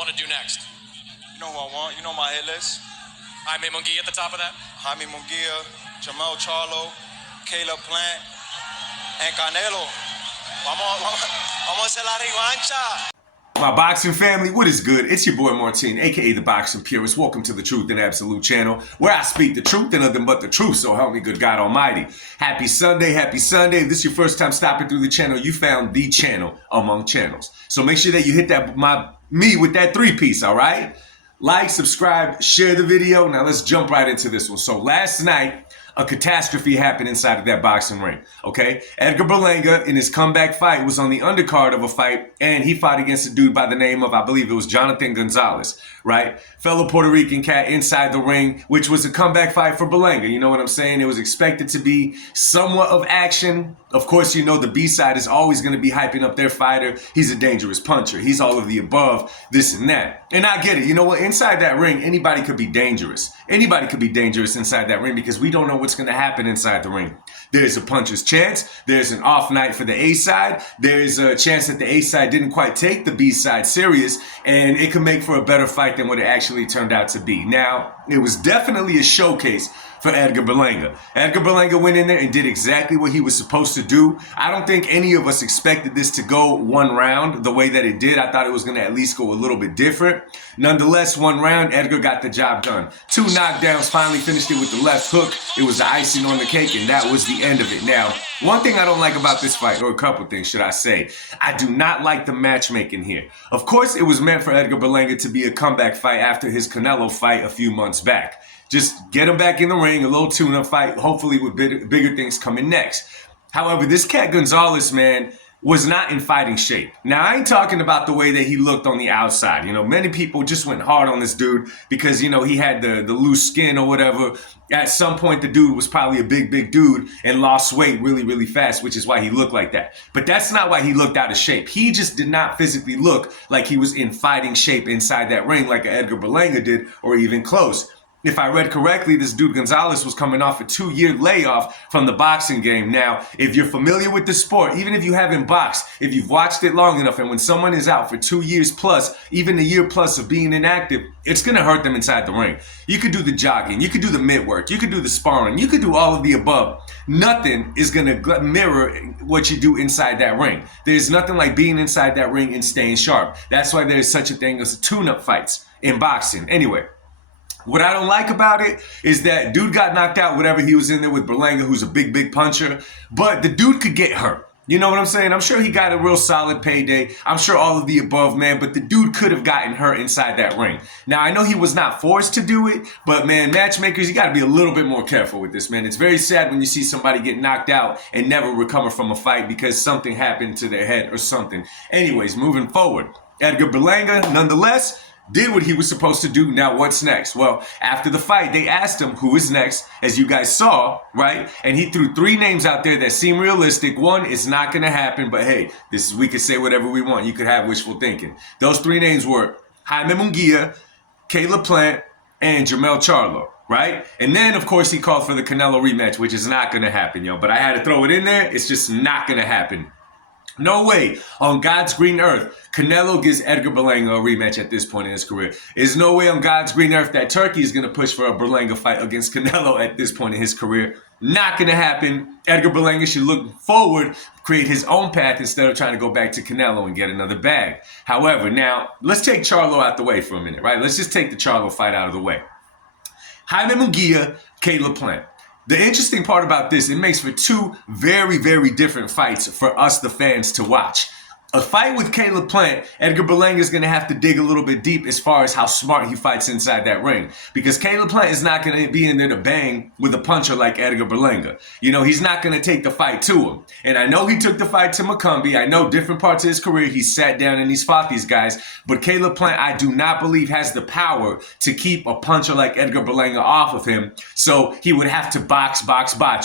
want to do next? You know who I want? You know my hit list? Jaime Munguia at the top of that? Jaime Munguia, Jamel Charlo, Caleb Plant, and Canelo. Vamos a hacer la revancha. My boxing family, what is good? It's your boy Martin, aka the Boxing Purist. Welcome to the Truth and Absolute channel, where I speak the truth and nothing but the truth, so help me good God Almighty. Happy Sunday, happy Sunday. If this is your first time stopping through the channel, you found the channel among channels. So make sure that you hit that me with that three-piece, all right? Like, subscribe, share the video. Now let's jump right into this one. So last night, a catastrophe happened inside of that boxing ring, okay? Edgar Berlanga, in his comeback fight, was on the undercard of a fight, and he fought against a dude by the name of, I believe it was Jonathan Gonzalez, right? Fellow Puerto Rican cat inside the ring, which was a comeback fight for Berlanga. You know what I'm saying? It was expected to be somewhat of action. Of course, you know the B-side is always going to be hyping up their fighter. He's a dangerous puncher. He's all of the above, this and that. And I get it. You know what? Inside that ring, anybody could be dangerous. Anybody could be dangerous inside that ring because we don't know what's going to happen inside the ring. There's a puncher's chance. There's an off night for the A-side. There's a chance that the A-side didn't quite take the B-side serious, and it could make for a better fight than what it actually turned out to be. Now, it was definitely a showcase for Edgar Berlanga. Edgar Berlanga went in there and did exactly what he was supposed to do. I don't think any of us expected this to go one round the way that it did. I thought it was going to at least go a little bit different. Nonetheless, one round, Edgar got the job done. 2 knockdowns, finally finished it with the left hook. It was the icing on the cake, and that was the end of it. Now, one thing I don't like about this fight, or a couple things, should I say, I do not like the matchmaking here. Of course, it was meant for Edgar Berlanga to be a comeback fight after his Canelo fight a few months back. Just get him back in the ring, a little tune-up fight, hopefully with bigger things coming next. However, this cat Gonzalez, man, was not in fighting shape. Now, I ain't talking about the way that he looked on the outside. You know, many people just went hard on this dude because, you know, he had the loose skin or whatever. At some point, the dude was probably a big dude and lost weight really fast, which is why he looked like that. But that's not why he looked out of shape. He just did not physically look like he was in fighting shape inside that ring like Edgar Berlanga did, or even close. If I read correctly, this dude Gonzalez was coming off a 2-year layoff from the boxing game. Now, if you're familiar with the sport, even if you haven't boxed, if you've watched it long enough, and when someone is out for 2 years plus, even a year plus of being inactive, it's going to hurt them inside the ring. You could do the jogging, you could do the mid work, you could do the sparring, you could do all of the above. Nothing is going to mirror what you do inside that ring. There's nothing like being inside that ring and staying sharp. That's why there's such a thing as tune-up fights in boxing. Anyway, what I don't like about it is that dude got knocked out, whatever he was in there with Berlanga, who's a big puncher, but the dude could get hurt. You know what I'm saying? I'm sure he got a real solid payday. I'm sure all of the above, man, but the dude could have gotten hurt inside that ring. Now, I know he was not forced to do it, but man, matchmakers, you got to be a little bit more careful with this, man. It's very sad when you see somebody get knocked out and never recover from a fight because something happened to their head or something. Anyways, moving forward, Edgar Berlanga, nonetheless, did what he was supposed to do. Now, what's next? Well, after the fight, they asked him who is next, as you guys saw, right? And he threw 3 names out there that seem realistic. One, it's not going to happen, but hey, we could say whatever we want. You could have wishful thinking. Those 3 names were Jaime Munguia, Caleb Plant, and Jamel Charlo, right? And then, of course, he called for the Canelo rematch, which is not going to happen, yo. But I had to throw it in there. It's just not going to happen. No way on God's green earth Canelo gives Edgar Berlanga a rematch at this point in his career. There's no way on God's green earth that Turkey is going to push for a Berlanga fight against Canelo at this point in his career. Not going to happen. Edgar Berlanga should look forward, create his own path instead of trying to go back to Canelo and get another bag. However, now, let's take Charlo out the way for a minute, right? Let's just take the Charlo fight out of the way. Jaime Munguia, Caleb Plant. The interesting part about this, it makes for 2 very different fights for us, the fans, to watch. A fight with Caleb Plant, Edgar Berlanga is going to have to dig a little bit deep as far as how smart he fights inside that ring. Because Caleb Plant is not going to be in there to bang with a puncher like Edgar Berlanga. You know, he's not going to take the fight to him. And I know he took the fight to Macombi. I know different parts of his career he sat down and he's fought these guys. But Caleb Plant, I do not believe, has the power to keep a puncher like Edgar Berlanga off of him. So he would have to box,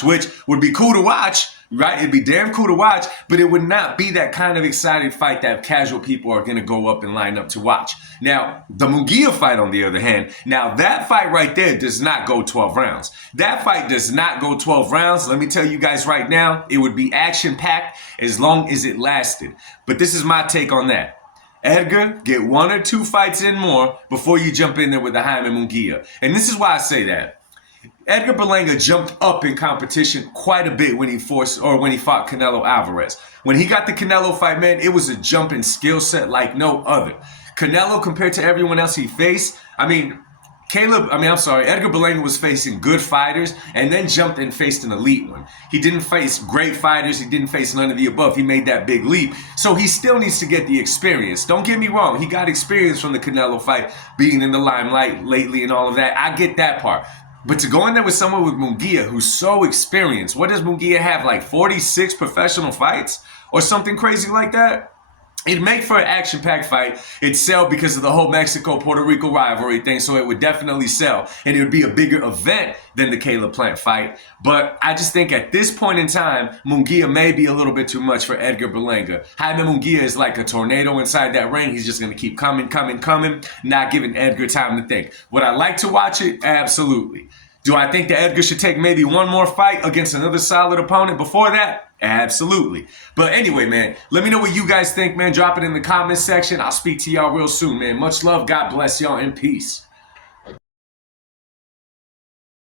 which would be cool to watch. Right? It'd be damn cool to watch, but it would not be that kind of exciting fight that casual people are going to go up and line up to watch. Now, the Munguia fight, on the other hand, now that fight right there does not go 12 rounds. That fight does not go 12 rounds. Let me tell you guys right now, it would be action-packed as long as it lasted. But this is my take on that. Edgar, get 1 or 2 fights in more before you jump in there with the Jaime Munguia. And this is why I say that. Edgar Berlanga jumped up in competition quite a bit when he fought Canelo Alvarez. When he got the Canelo fight, man, it was a jump in skill set like no other. Canelo, compared to everyone else he faced, Edgar Berlanga was facing good fighters and then jumped and faced an elite one. He didn't face great fighters. He didn't face none of the above. He made that big leap. So he still needs to get the experience. Don't get me wrong. He got experience from the Canelo fight, being in the limelight lately and all of that. I get that part. But to go in there with someone with Munguia who's so experienced, what does Munguia have, like 46 professional fights or something crazy like that? It'd make for an action-packed fight. It'd sell because of the whole Mexico-Puerto Rico rivalry thing, so it would definitely sell. And it would be a bigger event than the Caleb Plant fight. But I just think at this point in time, Munguia may be a little bit too much for Edgar Berlanga. Jaime Munguia is like a tornado inside that ring. He's just going to keep coming, not giving Edgar time to think. Would I like to watch it? Absolutely. Do I think that Edgar should take maybe one more fight against another solid opponent before that? Absolutely. But anyway, man, let me know what you guys think, man. Drop it in the comments section. I'll speak to y'all real soon, man. Much love. God bless y'all and peace.